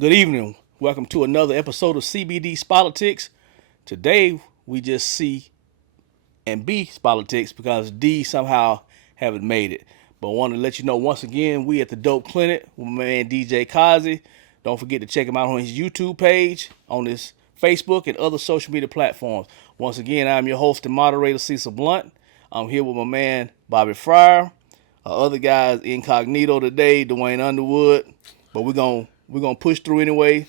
Good evening. Welcome to another episode of CBDSpolitics. Today we just C and B politics because D somehow haven't made it. But I want to let you know once again, we at the Dope Clinic with my man DJ Kazi. Don't forget to check him out on his YouTube page, on his Facebook, and other social media platforms. Once again, I'm your host and moderator, Cecil Blunt. I'm here with my man, Bobby Fryer. Our other guys incognito today, Duane Underwood. But we're gonna push through anyway.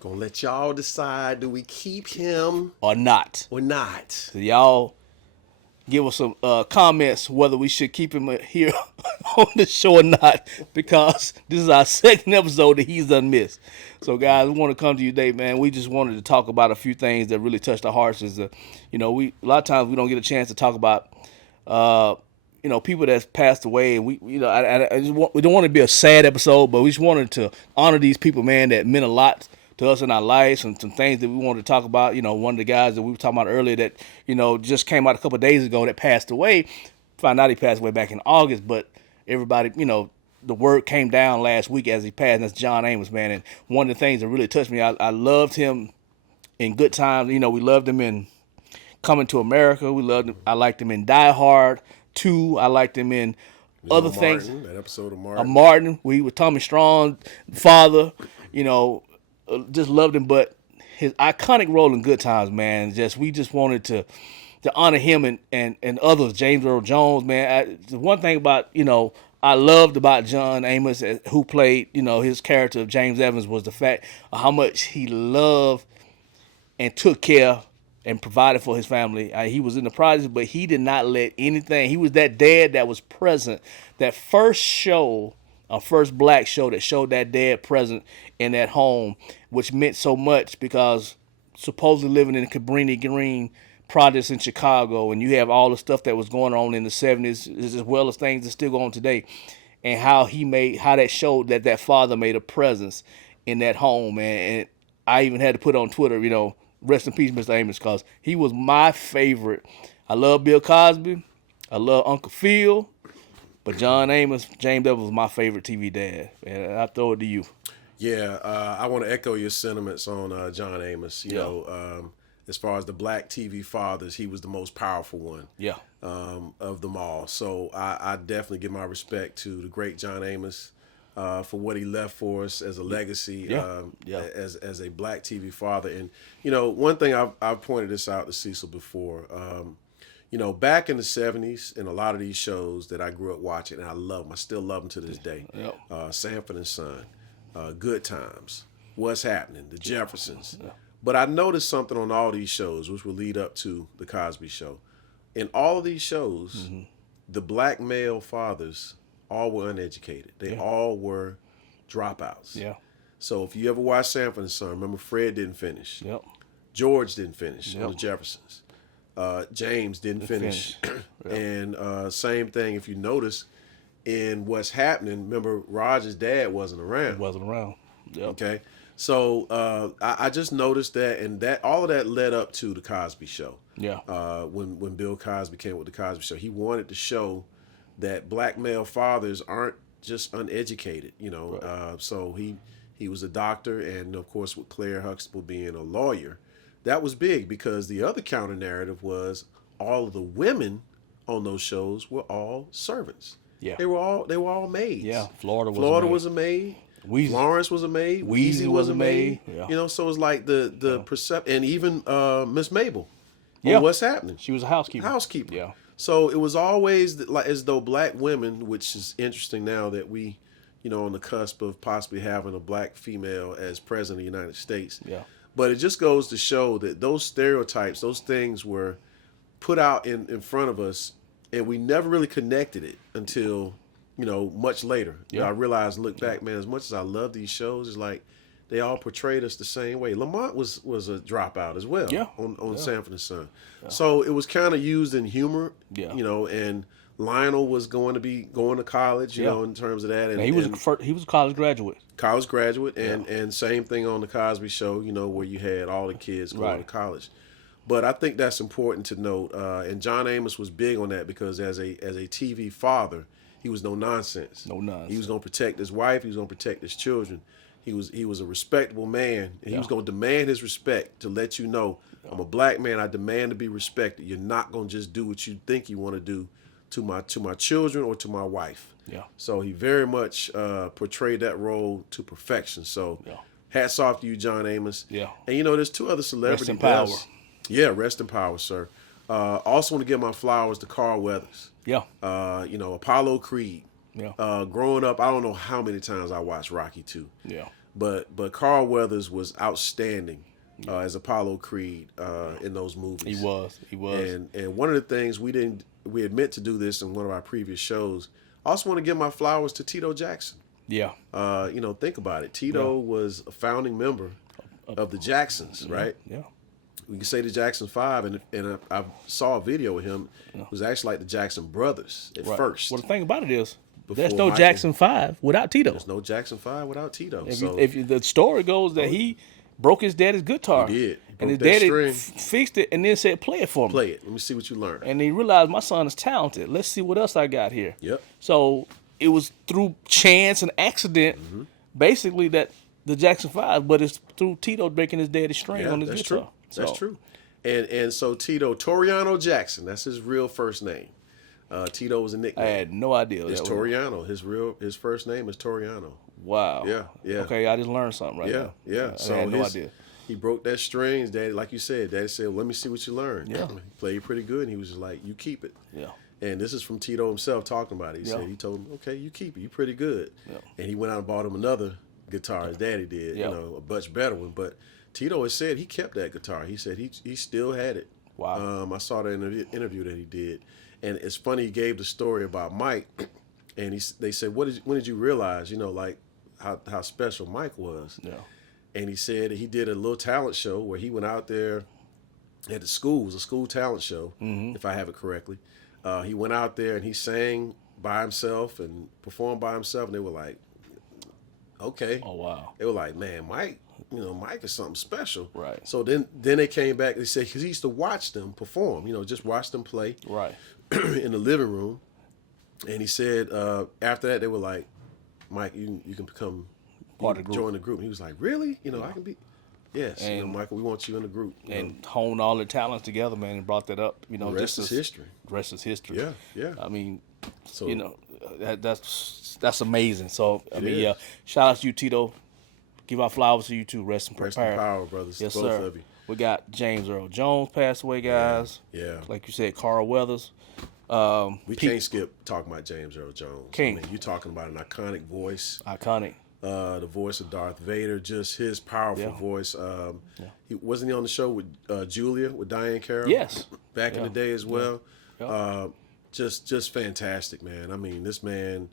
Gonna let y'all decide, do we keep him Or not. or not? So y'all give us some comments whether we should keep him here on the show or not, because this is our second episode that he's done missed. So guys, we want to come to you today, man. We just wanted to talk about a few things that really touched our hearts. We a lot of times we don't get a chance to talk about people that's passed away, and we don't want to be a sad episode, but we just wanted to honor these people, man, that meant a lot to us in our lives, and some things that we wanted to talk about. One of the guys that we were talking about earlier that, just came out a couple of days ago that passed away. Found out he passed away back in August, but everybody, the word came down last week as he passed, and that's John Amos, man. And one of the things that really touched me, I loved him in Good Times. We loved him in Coming to America. I liked him in Die Hard 2. I liked him in other things. That episode of Martin. Martin, where he was Tommy Strong's father. Just loved him. But his iconic role in Good Times, man, we just wanted to honor him and others. James Earl Jones, man. The one thing about, I loved about John Amos, who played, his character of James Evans, was the fact of how much he loved and took care and provided for his family. He was in the project, but he did not let anything. He was that dad that was present. That first show, first black show that showed that dad present in that home, which meant so much because supposedly living in the Cabrini Green projects in Chicago, and you have all the stuff that was going on in the 70s, as well as things that still go on today, and how that showed that father made a presence in that home. And I even had to put on Twitter, rest in peace, Mr. Amos, because he was my favorite. I love Bill Cosby. I love Uncle Phil. But John Amos, James Evans was my favorite TV dad. And I throw it to you. Yeah, I want to echo your sentiments on John Amos. As far as the black TV fathers, he was the most powerful one. Yeah. Of them all. So I definitely give my respect to the great John Amos for what he left for us as a legacy, as a black TV father. And, one thing I've pointed this out to Cecil before, back in the 70s, in a lot of these shows that I grew up watching, and I love them, I still love them to this day, Sanford and Son, Good Times, What's Happening, The Jeffersons. Yeah. But I noticed something on all these shows, which will lead up to The Cosby Show. In all of these shows, the black male fathers all were uneducated. They all were dropouts. Yeah. So if you ever watch Sanford and Son, remember Fred didn't finish. Yep. George didn't finish on the Jeffersons. James didn't finish. And same thing, if you notice, in What's Happening, remember Roger's dad wasn't around. He wasn't around. Yep. Okay. So I just noticed that, and that all of that led up to the Cosby Show. Yeah. When Bill Cosby came with the Cosby Show, he wanted to show that black male fathers aren't just uneducated, Right. So he was a doctor, and of course with Claire Huxtable being a lawyer, that was big because the other counter narrative was all of the women on those shows were all servants. Yeah. They were all maids. Yeah. Florida was a maid. Florence was a maid. Weezy was a maid. Yeah. So it's like the perception, and even Miss Mabel. Yeah. What's Happening? She was a housekeeper. Yeah. So it was always like as though black women, which is interesting now that we, on the cusp of possibly having a black female as president of the United States. Yeah. But it just goes to show that those stereotypes, those things were put out in front of us, and we never really connected it until, much later. Yeah. I realized, look back, man, as much as I love these shows, it's like they all portrayed us the same way. Lamont was a dropout as well on Sanford and Son. Yeah. So it was kind of used in humor, and Lionel was going to college, in terms of that. And he was a college graduate. And same thing on the Cosby Show, where you had all the kids going to college. But I think that's important to note. And John Amos was big on that because as a TV father, he was no nonsense. He was going to protect his wife. He was going to protect his children. He was a respectable man, and he was going to demand his respect to let you know, I'm a black man. I demand to be respected. You're not going to just do what you think you want to do to my children or to my wife. Yeah. So he very much portrayed that role to perfection. So hats off to you, John Amos. Yeah. And there's 2 other celebrities. Rest in power. Yeah, rest in power, sir. Also want to give my flowers to Carl Weathers. Yeah. Apollo Creed. Yeah. Growing up, I don't know how many times I watched Rocky 2. Yeah. But Carl Weathers was outstanding as Apollo Creed in those movies. He was. And one of the things we had meant to do this in one of our previous shows. I also want to give my flowers to Tito Jackson. Yeah. Think about it. Tito was a founding member of the Jacksons, right? Yeah. We can say the Jackson 5, and I saw a video of him. It was actually like the Jackson brothers at first. Well, the thing about it is, there's Before no Michael. Jackson 5 without Tito. There's no Jackson 5 without Tito. If the story goes that he broke his daddy's guitar. He did. And his daddy fixed it and then said, play it for me. Play it. Let me see what you learn. And he realized, my son is talented. Let's see what else I got here. Yep. So it was through chance and accident, basically, that the Jackson 5, but it's through Tito breaking his daddy's string on his guitar. That's true. And so Tito, Toriano Jackson, that's his real first name. Tito was a nickname. I had no idea. It's Toriano. His first name is Toriano. Wow. Yeah. Okay, I just learned something right now. Yeah. I had no idea. He broke that string. His daddy, like you said, Daddy said, let me see what you learn. Yeah. He played pretty good, and he was just like, you keep it. Yeah. And this is from Tito himself talking about it. He told him, okay, you keep it. You pretty good. Yeah. And he went out and bought him another guitar. His daddy did, a much better one. But Tito has said he kept that guitar. He said he still had it. Wow. I saw that in an interview that he did. And it's funny, he gave the story about Mike, and they said, when did you realize, like how special Mike was? Yeah. And he said he did a little talent show where he went out there at the school. It was a school talent show, if I have it correctly. He went out there and he sang by himself and performed by himself, and they were like, okay. Oh, wow. They were like, man, Mike is something special. Right. So then they came back, they said, because he used to watch them perform, just watch them play. Right. In the living room. And he said, after that, they were like, Mike, you can become part of the group. Join the group. And he was like, really? I can be. Yes. And, Michael, we want you in the group. And honed all their talents together, man, and brought that up. The rest is history. The rest is history. Yeah. I mean, so that's amazing. So shout out to you, Tito. Give our flowers to you too. Rest in power, brothers. Yes, both sir. of you. We got James Earl Jones passed away, guys. Yeah. Like you said, Carl Weathers. We can't skip talking about James Earl Jones. King. I mean, you're talking about an iconic voice. Iconic. The voice of Darth Vader, just his powerful voice. He wasn't on the show with Julia, with Diane Carroll? Yes. Back in the day as well. Yeah. Just fantastic, man. I mean, this man,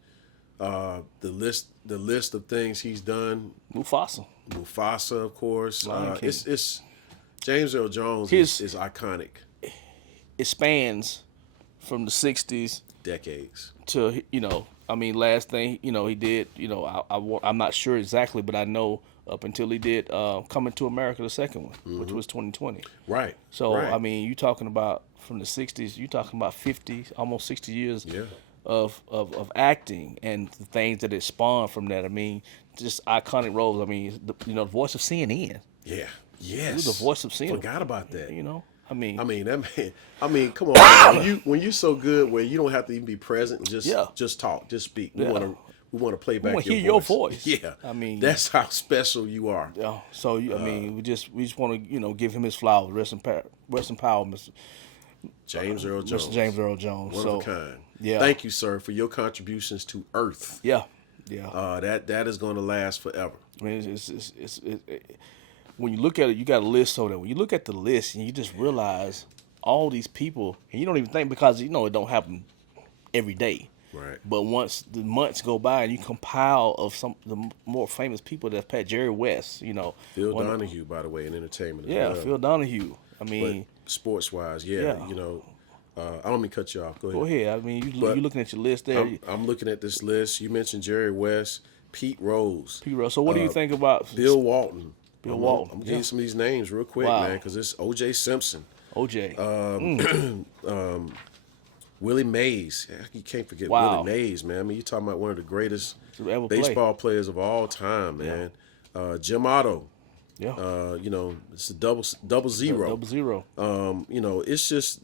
the list of things he's done. Mufasa, of course. It's James Earl Jones is iconic. It spans from the 60s decades to last thing he did. I'm not sure exactly, but I know up until he did Coming to America, the second one, which was 2020. Right. So I mean, you talking about from the 60s. You talking about 50, almost 60 years. Of acting and the things that it spawned from that. I mean, just iconic roles. I mean, the voice of CNN. Yeah. Yes. He was the voice of CNN. Forgot about that. I mean that man. I mean, come on, man. when you're so good where you don't have to even be present and just talk, just speak. We want to play back your voice. Yeah. I mean, that's how special you are. Yeah. So I mean, we just want to give him his flowers. Rest in power, Mr. James Earl Jones. Mr. James Earl Jones. One of a kind. Yeah. Thank you, sir, for your contributions to Earth. Yeah. That is going to last forever. I mean, it's when you look at it, you got a list. So that when you look at the list and you just realize all these people, and you don't even think because it don't happen every day. Right. But once the months go by and you compile of some of the more famous people that passed, Jerry West, Phil Donahue, by the way, in entertainment as well. Phil Donahue. I mean, but sports-wise, I don't mean to cut you off. Go ahead. Go ahead. I mean, you're looking at your list there. I'm looking at this list. You mentioned Jerry West, Pete Rose. So what do you think about Bill Walton? Bill Walton. I'm getting some of these names real quick, man, because it's O.J. Simpson. Willie Mays. You can't forget Willie Mays, man. I mean, you're talking about one of the greatest baseball players of all time, man. Jim Otto. Yeah. You know, it's a double zero. Double zero. You know, it's just,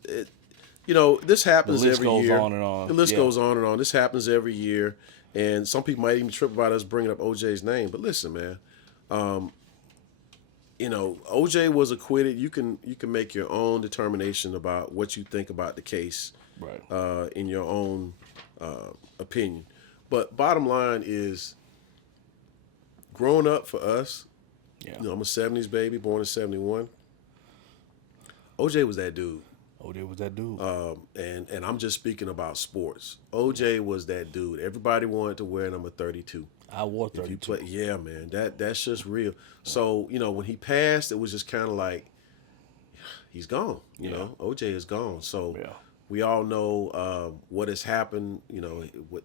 this happens every year. The list goes on and on. The list goes on and on. This happens every year. And some people might even trip about us bringing up OJ's name. But listen, man, you know, OJ was acquitted. You can make your own determination about what you think about the case, right? In your own opinion. But bottom line is, growing up for us, Yeah. you know, I'm a 70s baby, born in 71. OJ was that dude. OJ was that dude. And I'm just speaking about sports. OJ was that dude. Everybody wanted to wear number 32. I wore 32. Yeah, man, that's just real. So, you know, when he passed, it was just kind of like, he's gone. You know, OJ is gone. So we all know what has happened, you know, what,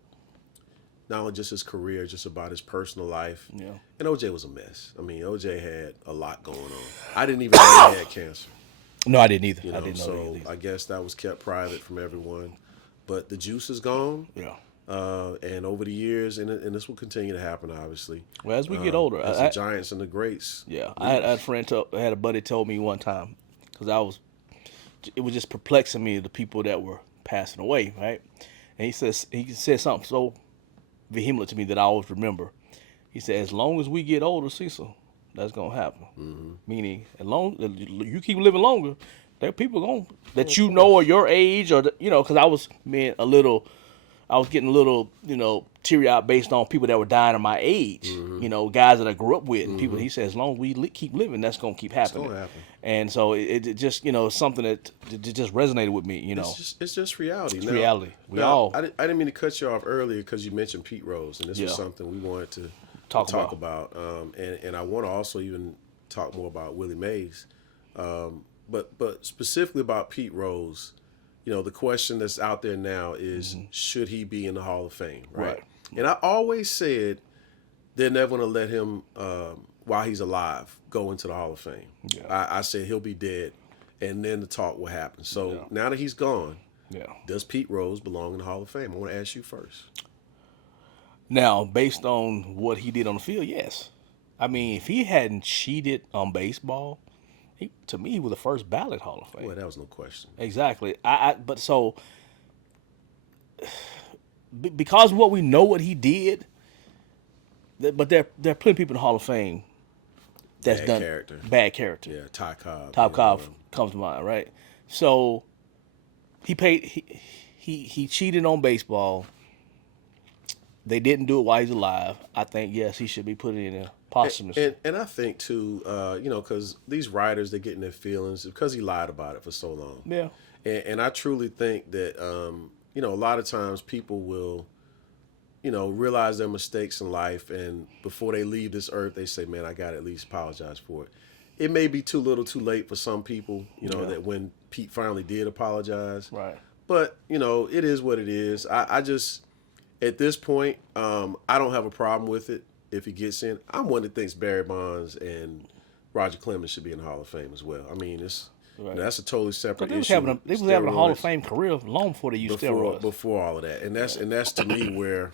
not only just his career, just about his personal life. Yeah. And OJ was a mess. I mean, OJ had a lot going on. I didn't even know he had cancer. No, I didn't either. You know, I didn't know so either. I guess that was kept private from everyone. But the juice is gone. Yeah. And over the years, and this will continue to happen, obviously. Well, as we get older, as the Giants and the greats. Yeah, I had a friend, had a buddy told me one time, because it was just perplexing me, the people that were passing away, right? And he said something so vehement to me that I always remember. He said, as long as we get older, Cecil, that's gonna happen. Mm-hmm. Meaning, as long as you keep living longer, there are people that you know are your age, or you know, because I was getting a little, you know, teary-eyed based on people that were dying of my age. Mm-hmm. You know, guys that I grew up with. And people, he said, as long as we keep living, that's going to keep happening. It's going to happen. And so it just, you know, something that just resonated with me, you know. It's just reality. It's reality. I didn't mean to cut you off earlier because you mentioned Pete Rose, and this was something we wanted to talk about. And I want to also even talk more about Willie Mays. But specifically about Pete Rose, you know, the question that's out there now is, should he be in the Hall of Fame, right? And I always said they're never going to let him, while he's alive, go into the Hall of Fame. Yeah. I said he'll be dead, and then the talk will happen. So now that he's gone, does Pete Rose belong in the Hall of Fame? I want to ask you first. Now, based on what he did on the field, yes. I mean, if he hadn't cheated on baseball, to me, he was the first ballot Hall of Fame. Well, that was no question. Exactly. But so, because of what we know what he did, but there are plenty of people in the Hall of Fame that's done bad character. Yeah, Ty Cobb. Ty Cobb comes to mind, right? So he cheated on baseball. They didn't do it while he's alive. I think, yes, he should be put in there posthumously. And I think, too, you know, because these writers, they're getting their feelings because he lied about it for so long. Yeah. And I truly think that, you know, a lot of times people will, you know, realize their mistakes in life, and before they leave this earth, they say, man, I got to at least apologize for it. It may be too little too late for some people, you know, that when Pete finally did apologize. Right. But, you know, it is what it is. I just... At this point, I don't have a problem with it if he gets in. I'm one that thinks Barry Bonds and Roger Clemens should be in the Hall of Fame as well. I mean, you know, that's a totally separate issue. They was having a Hall of Fame career long before they used steroids. Before all of that, and that's to me where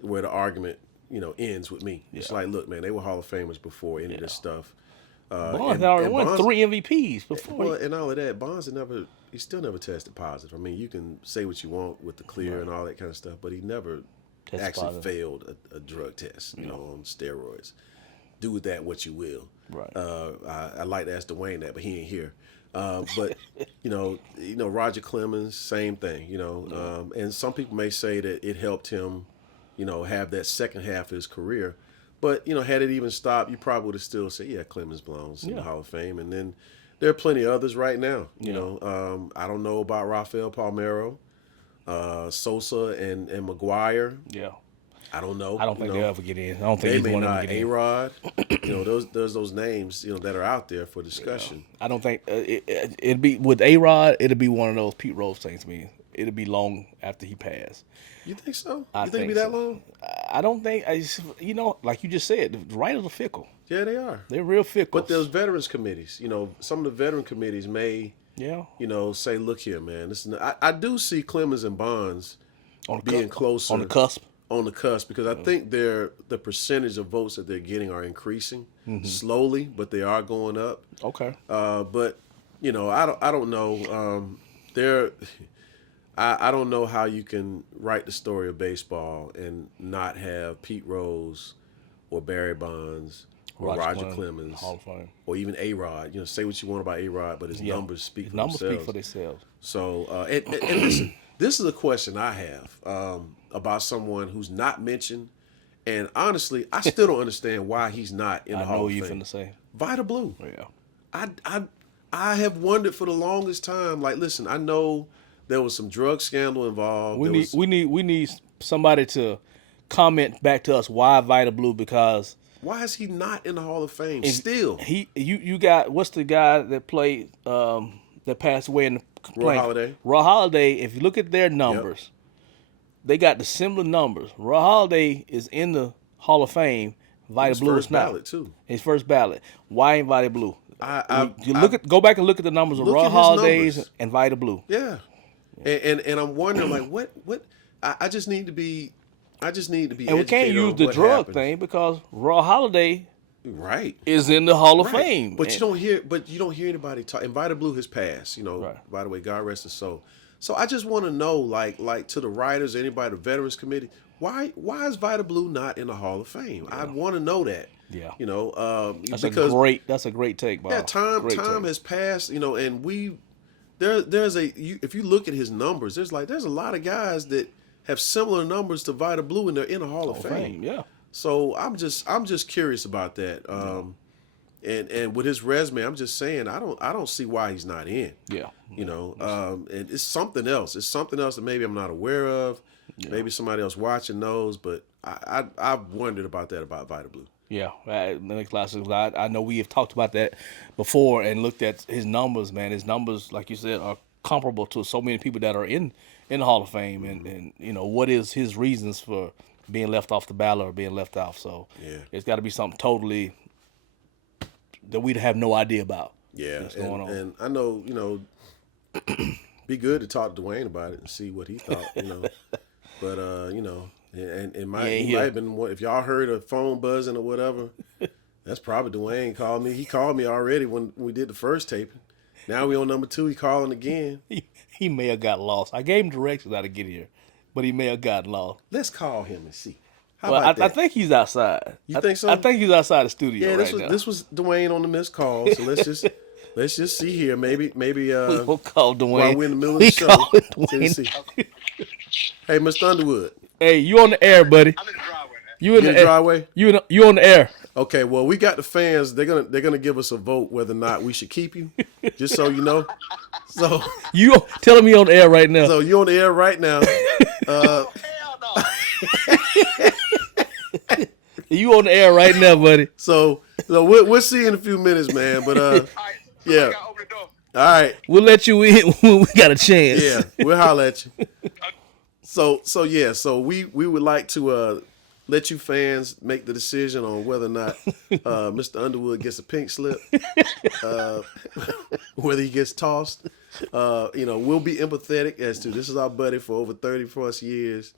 the argument, you know, ends with me. It's like, look, man, they were Hall of Famers before any of this stuff. Bonds had already won 3 MVPs before. Well, and all of that, Bonds he still never tested positive. I mean, you can say what you want with the clear and all that kind of stuff, but he never actually failed a drug test, you know, on steroids. Do with that what you will. Right. I'd like to ask Duane that, but he ain't here. But you know, Roger Clemens, same thing. You know, and some people may say that it helped him, you know, have that second half of his career. But you know, had it even stopped, you probably would have still said, yeah, Clemens belongs in the Hall of Fame, and then. There are plenty of others right now. You know, I don't know about Rafael Palmeiro, Sosa, and McGuire. Yeah, I don't know. I don't think they'll ever get in. I don't think they either may one of not. them get in. A-Rod. You know, there's those names, you know, that are out there for discussion. Yeah. I don't think it'd be with A-Rod. It'd be one of those Pete Rose things. To me, it'd be long after he passed. You think so? I think it'd be that long? I don't think. You know, like you just said, the writers are fickle. Yeah, they are. They're real fickle. But there's veterans committees. You know, some of the veteran committees may, you know, say, look here, man. I do see Clemens and Bonds being closer. On the cusp. on the cusp because I think the percentage of votes that they're getting are increasing slowly, but they are going up. Okay. But you know, I don't know. I don't know how you can write the story of baseball and not have Pete Rose or Barry Bonds or Roger Clemens Hall of Fame, or even A-Rod. You know, say what you want about A-Rod, but his numbers speak for themselves. So, and listen, this is a question I have about someone who's not mentioned, and honestly, I still don't understand why he's not in the Hall of Fame. I know what you're finna say. Vida Blue. Yeah. I have wondered for the longest time. Like, listen, I know there was some drug scandal involved. We need somebody to comment back to us why Vida Blue, because why is he not in the Hall of Fame still? You got, what's the guy that played that passed away in the Roy Halladay. Roy Halladay. If you look at their numbers, they got the similar numbers. Roy Halladay is in the Hall of Fame. Vida Blue is not. Ballot too. His first ballot. Why ain't Vida Blue? Go back and look at the numbers of Roy Halladay's and Vida Blue. Yeah, and I'm wondering like what I just need to be. And we can't use the drug thing because Roy Halladay is in the Hall of Fame. But you don't hear anybody talk. And Vida Blue has passed. You know, by the way, God rest his soul. So I just want to know, like to the writers, anybody, the Veterans Committee, why is Vida Blue not in the Hall of Fame? I want to know that. Yeah, you know, that's a great take, Bob. Yeah, time has passed. You know, and if you look at his numbers, there's a lot of guys that have similar numbers to Vida Blue, and they're in the Hall of Fame. Yeah. So I'm just curious about that. And with his resume, I'm just saying I don't see why he's not in. Yeah. You know, and it's something else. It's something else that maybe I'm not aware of. Yeah. Maybe somebody else watching knows, but I've wondered about that about Vida Blue. Yeah, I know we have talked about that before and looked at his numbers, man. His numbers, like you said, are comparable to so many people that are in the Hall of Fame, and you know, what is his reasons for being left off the ballot or being left off? So it's got to be something totally that we'd have no idea about. Yeah, what's going on. And I know, you know, be good to talk to Duane about it and see what he thought, you know. But you know, and he might have been, if y'all heard a phone buzzing or whatever, that's probably Duane called me. He called me already when we did the first taping. Now we on number 2. He calling again. He may have got lost. I gave him directions how to get here, but he may have gotten lost. Let's call him and see. I think he's outside. You think so? I think he's outside the studio. Yeah, this was Duane on the missed call. So let's just see here. Maybe we'll call Duane while we're in the middle of the show. Hey, Mr. Underwood. Hey, you on the air, buddy? I'm in the driveway. You in the driveway? You on the air? Okay, well, we got the fans. They're gonna give us a vote whether or not we should keep you. Just so you know. So you tell me on the air right now. So you on the air right now. Hell no. You on the air right now, buddy. So we'll see in a few minutes, man. But all right, yeah. open the door. All right. We'll let you in when we got a chance. Yeah, we'll holler at you. So we would like to let you fans make the decision on whether or not Mr. Underwood gets a pink slip, whether he gets tossed. You know, we'll be empathetic as to this is our buddy for over 30 plus years,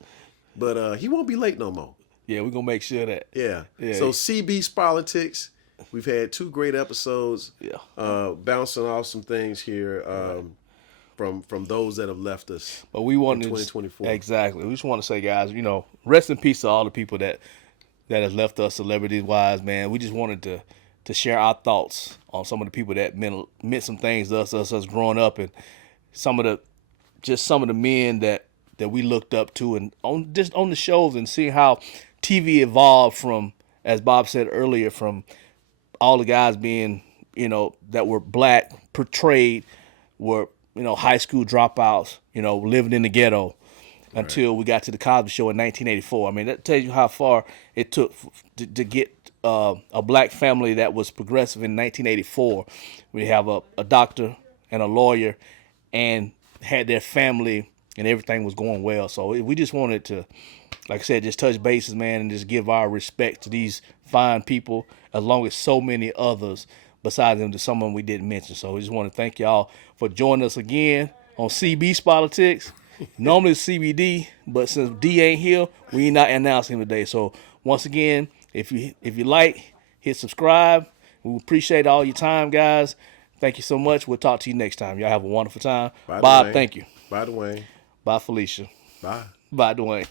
but he won't be late no more. Yeah, we're gonna make sure that. Yeah. So CBnoDSpolitics, we've had 2 great episodes. Yeah. Bouncing off some things here. From those that have left us. But we want in 2024. Exactly. We just want to say, guys, you know, rest in peace to all the people that has left us celebrities wise, man. We just wanted to share our thoughts on some of the people that meant some things to us growing up, and some of the men that we looked up to, and on the shows, and seeing how TV evolved from, as Bob said earlier, from all the guys being, you know, that were black portrayed were, you know, high school dropouts, you know, living in the ghetto, until we got to the Cosby Show in 1984. I mean, that tells you how far it took to get a black family that was progressive in 1984. We have a doctor and a lawyer, and had their family, and everything was going well. So we just wanted to, like I said, just touch bases, man, and just give our respect to these fine people, along with so many others besides them, to someone we didn't mention. So we just want to thank y'all for joining us again on CBnoDSpolitics. Normally it's CBD, but since D ain't here, we not announcing him today. So once again, if you like, hit subscribe. We appreciate all your time, guys. Thank you so much. We'll talk to you next time. Y'all have a wonderful time. Bye, Bob, Duane. thank you. Bye, Duane. Bye, Felicia. Bye. Bye, Duane.